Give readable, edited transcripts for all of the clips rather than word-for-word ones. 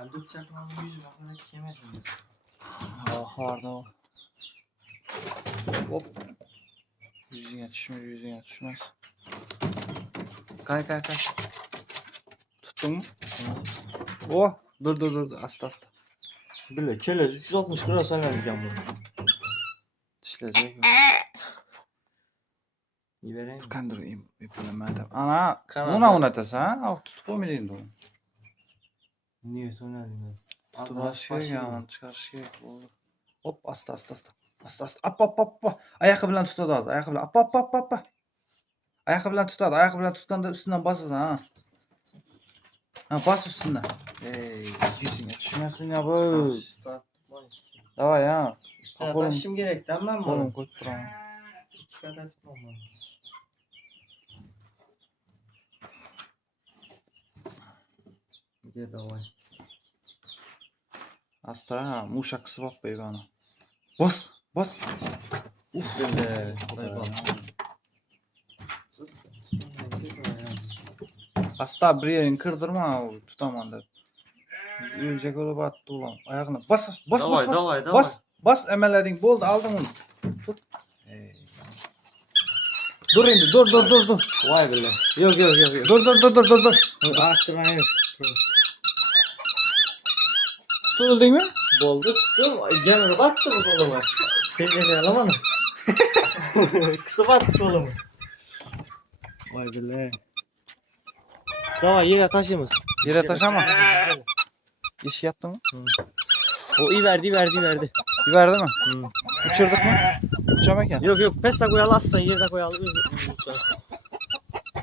Ben de bıçaklandım yüzüme kadar yemedim. Vardı o. Hop. Yüzüne düşmez. Kay. Tuttun mu? Oh. Dur. Asta. Böyle çelez 360 gram alacağım bunu. Dişleyecek yok. İyi vereyim mi? Kandırayım. Yapılamadım. Ana. Kanada. Buna unatasın ha? Al tutup o milin de onu. Niye sonra alayım ben? Tutup aşağıya yani çıkar şey olur. Hop asta. Hop. Ayakkabı bilen tutadı az. Ayakkabı bilen. Hop. Ayakkabı bilen tutadı. Ayakkabı bilen tutkanda üstünden basasın ha. Ha bas üstünden. Yüzüne düşmesin ya bu. Davay ha. Üstüne Kolum- taşım gerek tamam mı? Kolum koyup duran. İki kadar tutmam lazım. Gel davay. Asta ha. Muşak sıvap bey bana. Bas. Böyle sayfam. Asta bir yerini kırdırma tutamam da. Ölecek olup attı ulan. Ayağına bas. Davay. Bas emeledin boldu aldın onu. Tut. Dur indi dur. Vay böyle. Yok. Dur. Arttırma yok. Tutuldun mu? Boldu tuttum. Gene battı bu koluma. Teyzeni alamadım. Kısa battı kolumu. Vay böyle. Davay yere taşımız. Yere taşama. İş yaptın mı? O iyi verdi. Verdi mi? Uçurduk mu? Uçamak Yok pes de koyalı aslan yerde koyalı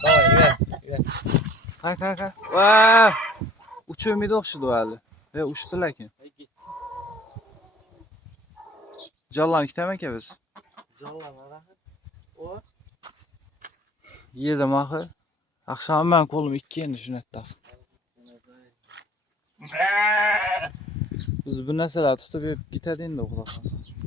Davay ver. Kay. Vaa! Uçuyor muydu okşudu hali? Ve uçtu lakin. Callan iki demek ya biz. Canlanara. O. Yedim ahı. Akşam ben kolum iki yeni şunetta. Biz bu mesela tutup git edin de okula kalsın.